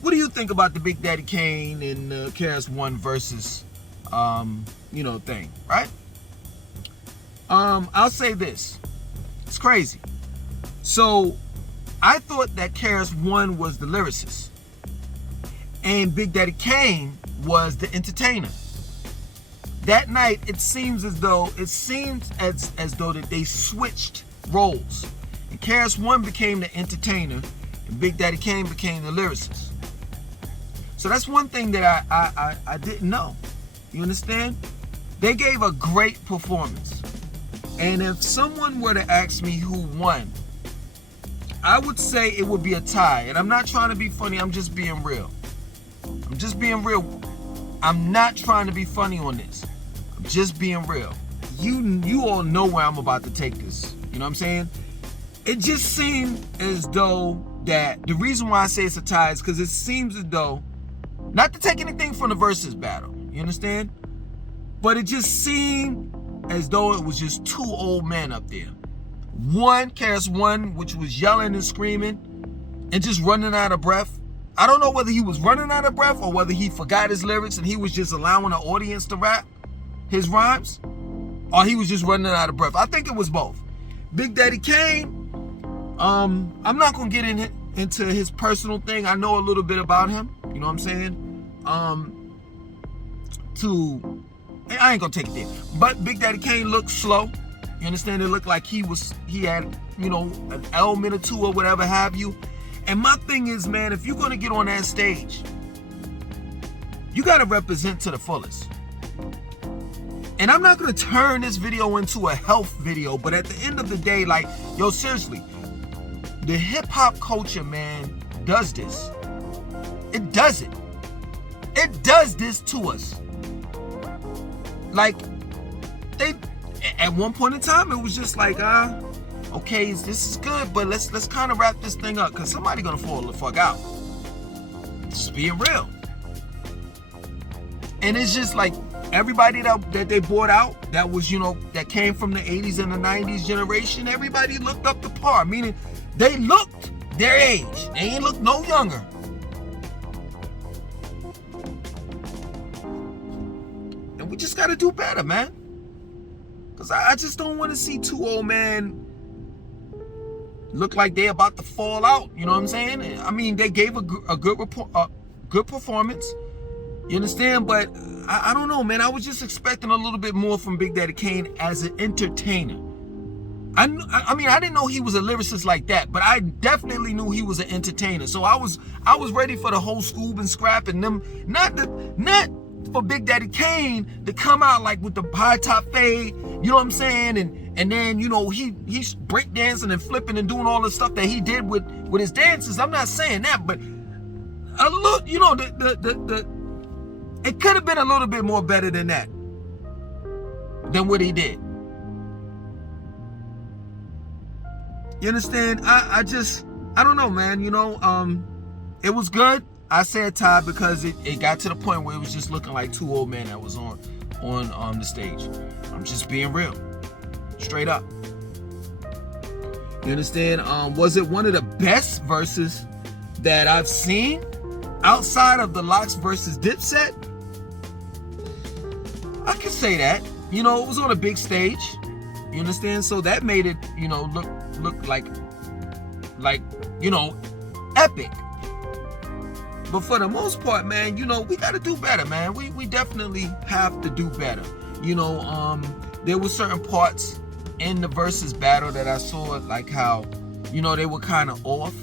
what do you think about the Big Daddy Kane and krs-one versus, thing, right? I'll say this. It's crazy. So, I thought that krs-one was the lyricist, and Big Daddy Kane was the entertainer. That night, it seems as though that they switched roles, and krs-one became the entertainer, and Big Daddy Kane became the lyricist. So that's one thing that I didn't know. You understand? They gave a great performance, and if someone were to ask me who won, I would say it would be a tie. And I'm not trying to be funny. I'm just being real. I'm not trying to be funny on this. I'm just being real. You all know where I'm about to take this. You know what I'm saying? It just seemed as though that the reason why I say it's a tie is because it seems as though, not to take anything from the versus battle, you understand? But it just seemed as though it was just two old men up there. One, krs-one, which was yelling and screaming and just running out of breath. I don't know whether he was running out of breath or whether he forgot his lyrics and he was just allowing the audience to rap his rhymes, or he was just running out of breath. I think it was both. Big Daddy Kane, I'm not gonna get into his personal thing. I know a little bit about him, you know what I'm saying? I ain't gonna take it there. But Big Daddy Kane looked slow. You understand? It looked like he had, an element or two or whatever have you. And my thing is, man, if you're gonna get on that stage, you gotta represent to the fullest. And I'm not gonna turn this video into a health video, but at the end of the day, like, yo, seriously, the hip-hop culture, man, does this. It does it. It does this to us. Like, at one point in time, it was just like, okay, this is good, but let's kind of wrap this thing up, because somebody gonna fall the fuck out. Just being real. And it's just like, everybody that they brought out, that was, that came from the 80s and the 90s generation, everybody looked up to par, meaning they looked their age. They ain't look no younger. And we just gotta do better, man. Because I just don't want to see two old men look like they about to fall out. You know what I'm saying? I mean, they gave a good performance. You understand? But I don't know, man. I was just expecting a little bit more from Big Daddy Kane as an entertainer. I mean, I didn't know he was a lyricist like that, but I definitely knew he was an entertainer. So I was ready for the whole Scoob and Scrap and them, not for Big Daddy Kane to come out like with the high top fade, you know what I'm saying? And then, he's breakdancing and flipping and doing all the stuff that he did with his dances. I'm not saying that, but a little, it could have been a little bit more better than that, than what he did. You understand? I don't know, man. It was good. I said tie because it got to the point where it was just looking like two old men that was on the stage. I'm just being real, straight up. You understand? Was it one of the best verses that I've seen outside of the Lox versus Dipset? I can say that. It was on a big stage. You understand? So that made it, look like epic. But for the most part, man, we got to do better, man. We definitely have to do better. There were certain parts in the versus battle that I saw, like how, they were kind of off.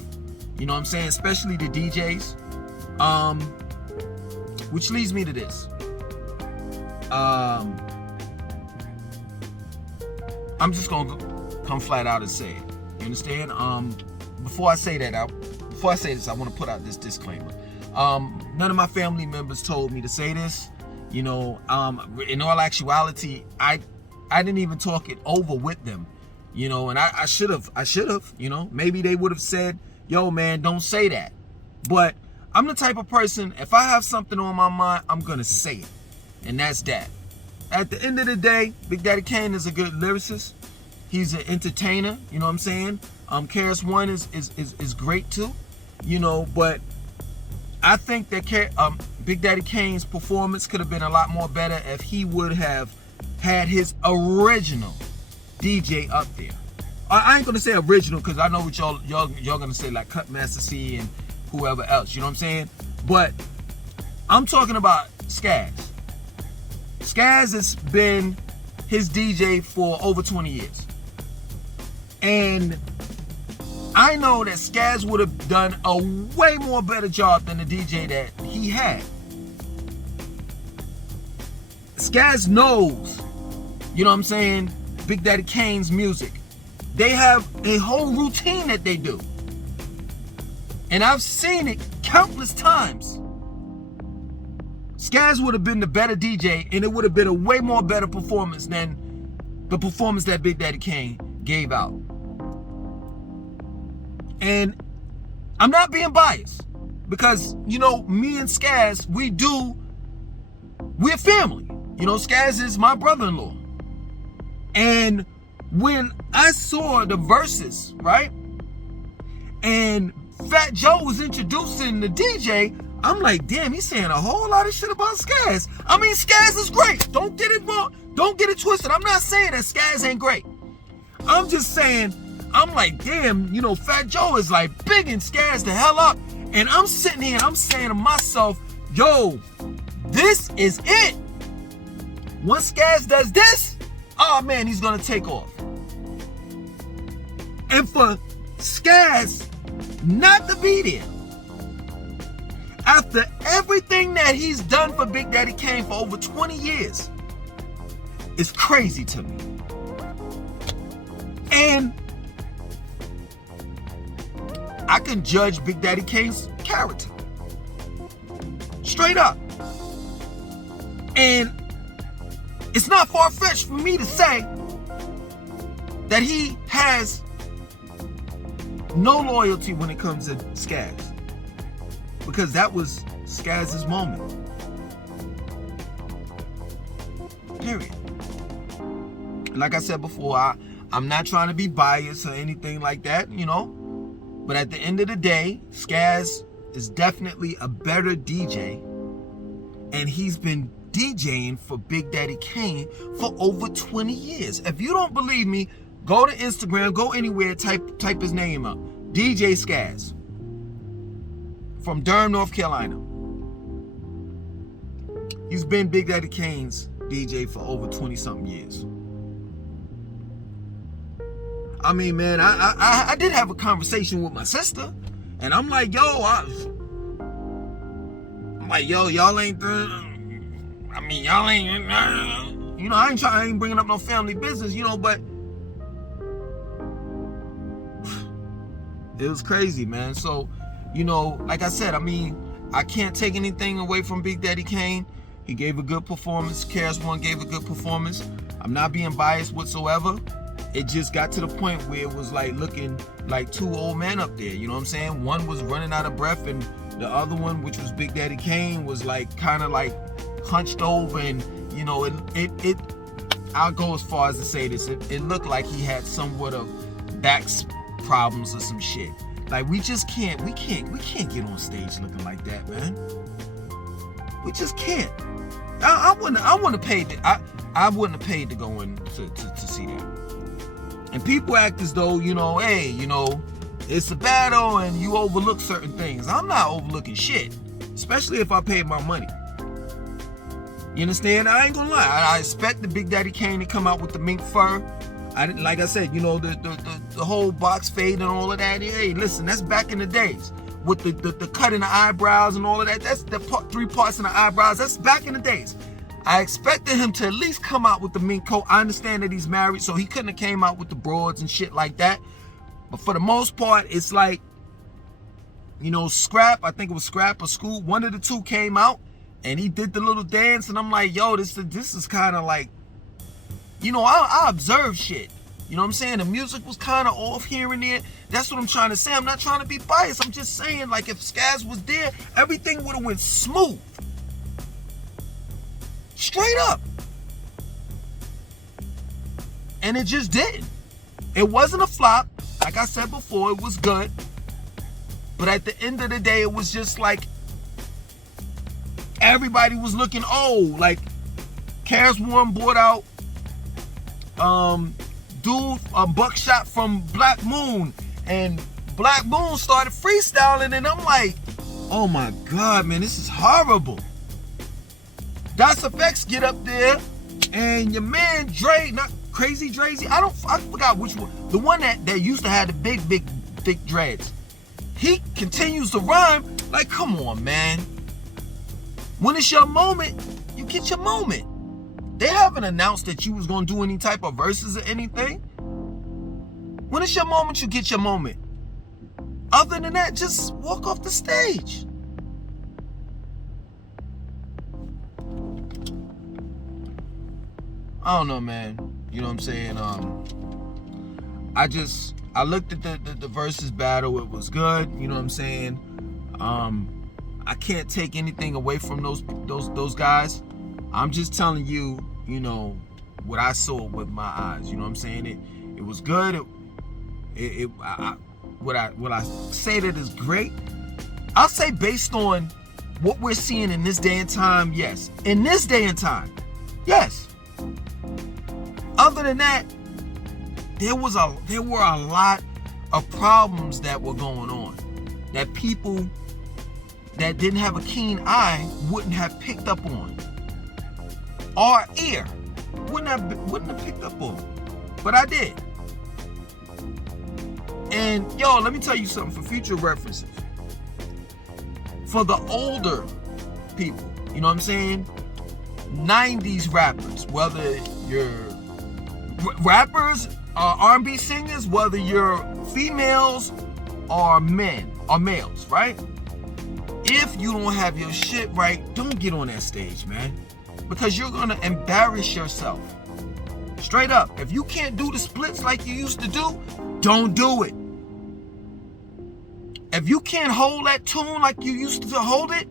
You know what I'm saying? Especially the DJs. Which leads me to this. I'm just going to come flat out and say it. You understand? Before I say this, I want to put out this disclaimer. None of my family members told me to say this. In all actuality, I didn't even talk it over with them. And I should have. Maybe they would have said, yo, man, don't say that. But I'm the type of person, if I have something on my mind, I'm going to say it. And that's that. At the end of the day, Big Daddy Kane is a good lyricist. He's an entertainer, you know what I'm saying? krs-one is great too, but I think that Big Daddy Kane's performance could have been a lot more better if he would have had his original DJ up there. I ain't gonna say original because I know what y'all gonna say, like Cutmaster C and whoever else. You know what I'm saying? But I'm talking about Skaz. Skaz has been his DJ for over 20 years, and I know that Skaz would have done a way more better job than the DJ that he had. Skaz knows, you know what I'm saying, Big Daddy Kane's music. They have a whole routine that they do. And I've seen it countless times. Skaz would have been the better DJ, and it would have been a way more better performance than the performance that Big Daddy Kane gave out. And I'm not being biased because, you know, me and Skaz, we're family. You know, Skaz is my brother-in-law. And when I saw the verses, right, and Fat Joe was introducing the DJ, I'm like, damn, he's saying a whole lot of shit about Skaz. I mean, Skaz is great. Don't get it wrong. Don't get it twisted. I'm not saying that Skaz ain't great. I'm just saying, I'm like, damn, you know, Fat Joe is like bigging Skaz the hell up. And I'm sitting here and I'm saying to myself, yo, this is it. Once Skaz does this, oh man, he's gonna take off. And for Skaz not to be there, after everything that he's done for Big Daddy Kane for over 20 years, is crazy to me. And I can judge Big Daddy Kane's character. Straight up. And it's not far-fetched for me to say that he has no loyalty when it comes to Skaz. Because that was Skaz's moment. Period. Like I said before, I'm not trying to be biased or anything like that, you know. But at the end of the day, Skaz is definitely a better DJ. And he's been DJing for Big Daddy Kane for over 20 years. If you don't believe me, go to Instagram, go anywhere, type his name up. DJ Skaz. From Durham, North Carolina. He's been Big Daddy Kane's DJ for over 20-something years. I mean, man, I did have a conversation with my sister, and I'm like, yo, y'all ain't, y'all ain't, you know, I ain't bringing up no family business, you know, but it was crazy, man. So, you know, like I said, I mean, I can't take anything away from Big Daddy Kane. He gave a good performance. krs-one gave a good performance. I'm not being biased whatsoever. It just got to the point where it was like looking like two old men up there. You know what I'm saying? One was running out of breath, and the other one, which was Big Daddy Kane, was like kind of like hunched over, and you know, it I'll go as far as to say this. It looked like he had somewhat of back problems or some shit. Like we can't get on stage looking like that, man. We just can't. I wouldn't have paid to go in to see that. And people act as though, you know, hey, you know, it's a battle and you overlook certain things. I'm not overlooking shit, especially if I paid my money. You understand? I ain't gonna lie. I expect the Big Daddy Kane to come out with the mink fur. Like I said, you know, the whole box fade and all of that. Hey, listen, that's back in the days with the cut in the eyebrows and all of that. That's the 3 parts in the eyebrows. That's back in the days. I expected him to at least come out with the mink coat. I understand that he's married, so he couldn't have came out with the broads and shit like that. But for the most part, it's like, you know, Scrap, I think it was Scrap or Scoop, one of the two came out and he did the little dance, and I'm like, yo, this is kind of like, you know, I observe shit. You know what I'm saying? The music was kind of off here and there. That's what I'm trying to say. I'm not trying to be biased. I'm just saying, like, if Skaz was there, everything would have went smooth. Straight up. And it just didn't. It wasn't a flop. Like I said before, it was good. But at the end of the day, it was just like, everybody was looking old. Like krs-one brought out Buckshot from Black Moon, and Black Moon started freestyling, and I'm like, oh my God, man, this is horrible. Das Effects get up there, and your man Dre, not Crazy Drazy, I forgot which one, the one that used to have the big thick dreads. He continues to rhyme. Like, come on, man. When it's your moment, you get your moment. They haven't announced that you was gonna do any type of verses or anything. When it's your moment, you get your moment. Other than that, just walk off the stage. I don't know, man. You know what I'm saying? I looked at the versus battle. It was good. You know what I'm saying? I can't take anything away from those guys. I'm just telling you, you know, what I saw with my eyes. You know what I'm saying? It was good. What I say that is great. I'll say based on what we're seeing in this day and time, yes. In this day and time, yes. Other than that, there were a lot of problems that were going on that people that didn't have a keen eye wouldn't have picked up on, or ear wouldn't have picked up on, but I did. And yo, let me tell you something for future references. For the older people, you know what I'm saying? 90s rappers, whether you're rappers, R&B singers, whether you're females or men or males, right? If you don't have your shit right, don't get on that stage, man. Because you're gonna embarrass yourself. Straight up. If you can't do the splits like you used to do, don't do it. If you can't hold that tune like you used to hold it,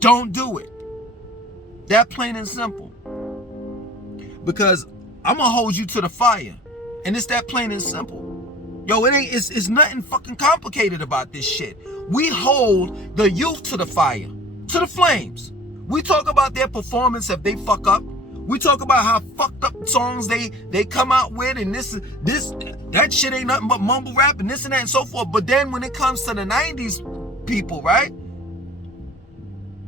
don't do it. That plain and simple. Because I'm gonna hold you to the fire. And it's that plain and simple. Yo, it's nothing fucking complicated about this shit. We hold the youth to the fire, to the flames. We talk about their performance if they fuck up. We talk about how fucked up songs they come out with, and that shit ain't nothing but mumble rap and this and that and so forth. But then when it comes to the 90s people, right?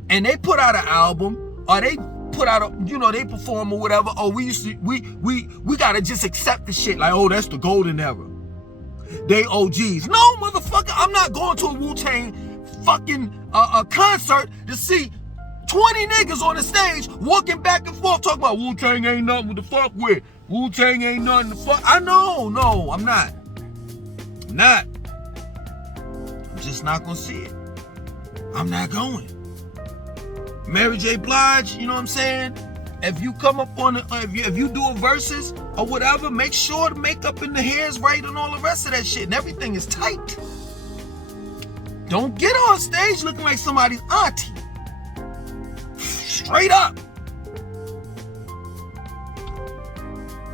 And they put out an album, or they put out they perform or whatever. Oh, we gotta just accept the shit. Like, oh, that's the golden era. They OGs. No, motherfucker, I'm not going to a Wu-Tang fucking concert to see 20 niggas on the stage walking back and forth talking about Wu-Tang ain't nothing to fuck with. Wu-Tang ain't nothing to fuck. I'm not. I'm just not gonna see it. I'm not going. Mary J. Blige, you know what I'm saying? If you come up on if you do a versus or whatever, make sure the makeup and the hair's right and all the rest of that shit, and everything is tight. Don't get on stage looking like somebody's auntie. Straight up.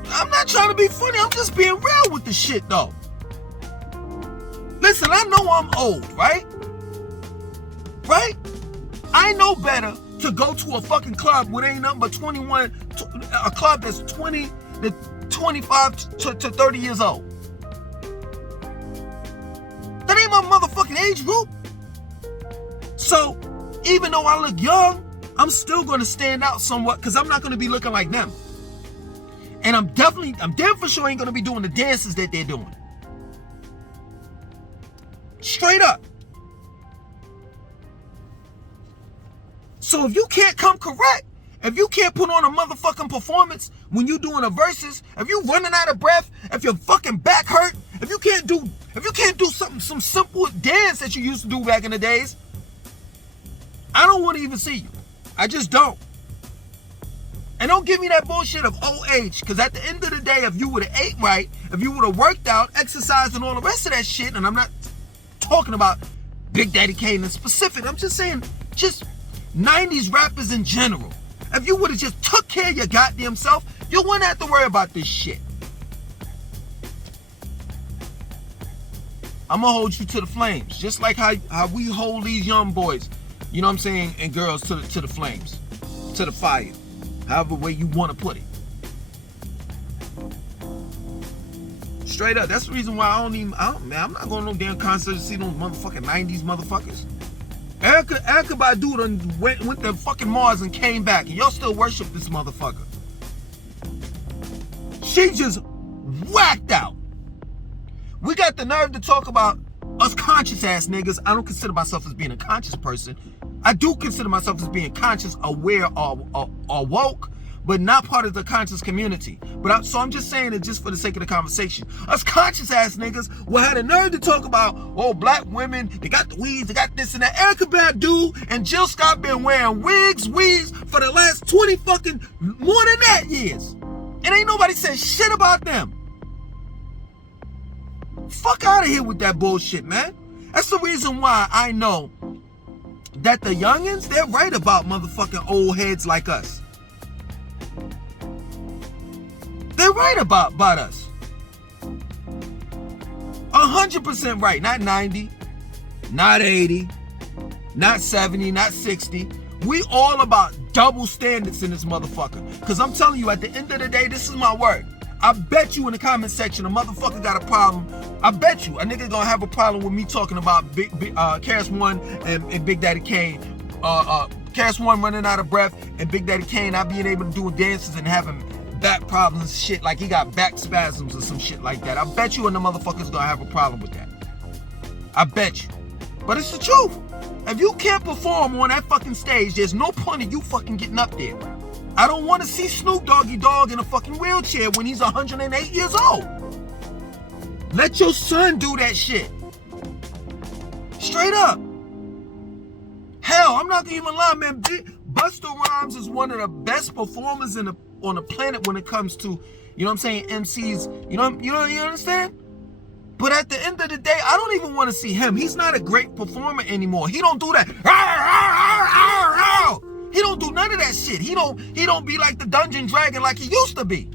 I'm not trying to be funny. I'm just being real with the shit, though. Listen, I know I'm old, right? Right? I know better to go to a fucking club where ain't nothing but 21, a club that's 20 to 25 to 30 years old. That ain't my motherfucking age group. So, even though I look young, I'm still gonna stand out somewhat because I'm not gonna be looking like them. And I'm damn for sure ain't gonna be doing the dances that they're doing. Straight up. So if you can't come correct, if you can't put on a motherfucking performance when you doing a versus, if you running out of breath, if your fucking back hurt, if you can't do some simple dance that you used to do back in the days, I don't want to even see you. I just don't. And don't give me that bullshit of old age, because at the end of the day, if you would have ate right, if you would have worked out, exercised, and all the rest of that shit, and I'm not talking about Big Daddy Kane in specific, I'm just saying, just 90s rappers in general. If you would have just took care of your goddamn self, you wouldn't have to worry about this shit. I'm gonna hold you to the flames, just like how we hold these young boys. you know what I'm saying, and girls to the flames, to the fire, however way you want to put it. Straight up, that's the reason why man, I'm not going to no damn concert to see those motherfucking 90s motherfuckers. Erykah Badu done went to fucking Mars and came back, and y'all still worship this motherfucker. She just whacked out. We got the nerve to talk about us conscious ass niggas. I don't consider myself as being a conscious person. I do consider myself as being conscious, aware, or woke, but not part of the conscious community. So I'm just saying it just for the sake of the conversation. Us conscious ass niggas will have the nerve to talk about, oh, black women, they got the weeds, they got this and that. Erykah Badu and Jill Scott been wearing weeds for the last 20 fucking, more than that years. And ain't nobody said shit about them. Fuck out of here with that bullshit, man. That's the reason why I know that the youngins, they're right about motherfucking old heads like us. They're right about us. 100% right. Not 90, not 80, not 70, not 60. We all about double standards in this motherfucker. Because I'm telling you, at the end of the day, this is my word. I bet you in the comment section, a motherfucker got a problem. I bet you a nigga gonna have a problem with me talking about krs-one and Big Daddy Kane. krs-one running out of breath and Big Daddy Kane not being able to do dances and having back problems and shit, like he got back spasms or some shit like that. I bet you and the motherfucker's gonna have a problem with that. I bet you. But it's the truth. If you can't perform on that fucking stage, there's no point in you fucking getting up there. I don't want to see Snoop Doggy Dogg in a fucking wheelchair when he's 108 years old. Let your son do that shit. Straight up. Hell, I'm not gonna even lie, man. Busta Rhymes is one of the best performers on the planet when it comes to, you know what I'm saying, MCs. You understand? But at the end of the day, I don't even want to see him. He's not a great performer anymore. He don't do that. He don't do none of that shit. He don't be like the Dungeon Dragon like he used to be.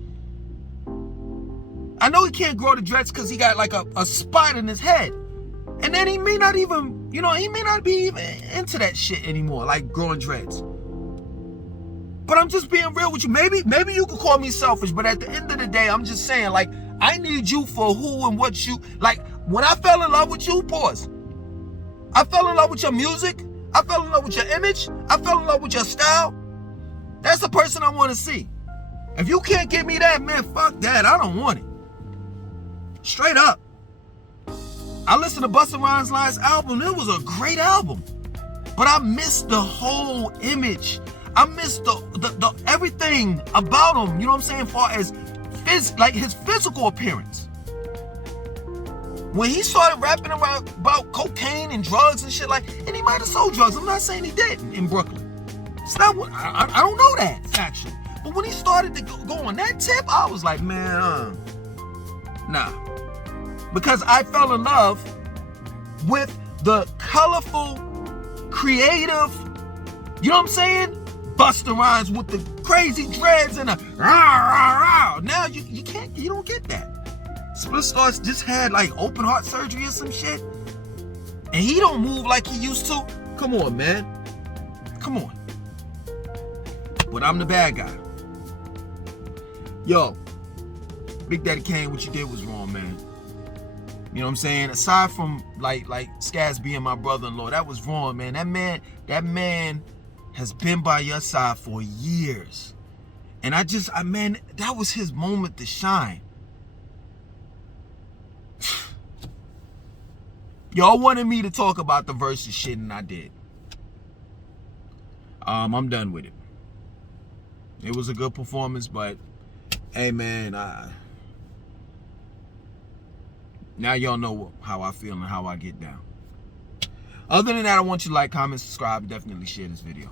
I know he can't grow the dreads because he got like a spot in his head. And then he may not even, he may not be even into that shit anymore, like growing dreads. But I'm just being real with you. Maybe you could call me selfish, but at the end of the day, I'm just saying, like, I need you for who and what you, like, when I fell in love with you, pause. I fell in love with your music. I fell in love with your image. I fell in love with your style. That's the person I want to see. If you can't give me that, man, fuck that. I don't want it. Straight up. I listened to Busta Rhymes' last album. It was a great album. But I missed the whole image. I missed the everything about him, you know what I'm saying, as far as his physical appearance. When he started rapping about cocaine and drugs and shit, and he might have sold drugs. I'm not saying he didn't in Brooklyn. It's not what I don't know that actually. But when he started to go on that tip, I was like, man, nah. Because I fell in love with the colorful, creative, you know what I'm saying? Busta Rhymes with the crazy dreads and a rah, rah, rah. Now you don't get that. Split Stars just had like open heart surgery or some shit. And he don't move like he used to. Come on, man. Come on. But I'm the bad guy. Yo, Big Daddy Kane, what you did was wrong, man. You know what I'm saying? Aside from like Skaz being my brother-in-law, that was wrong, man. That man has been by your side for years. And man, that was his moment to shine. Y'all wanted me to talk about the versus shit, and I did. I'm done with it. It was a good performance, but hey, man, now y'all know how I feel and how I get down. Other than that, I want you to like, comment, subscribe, and definitely share this video.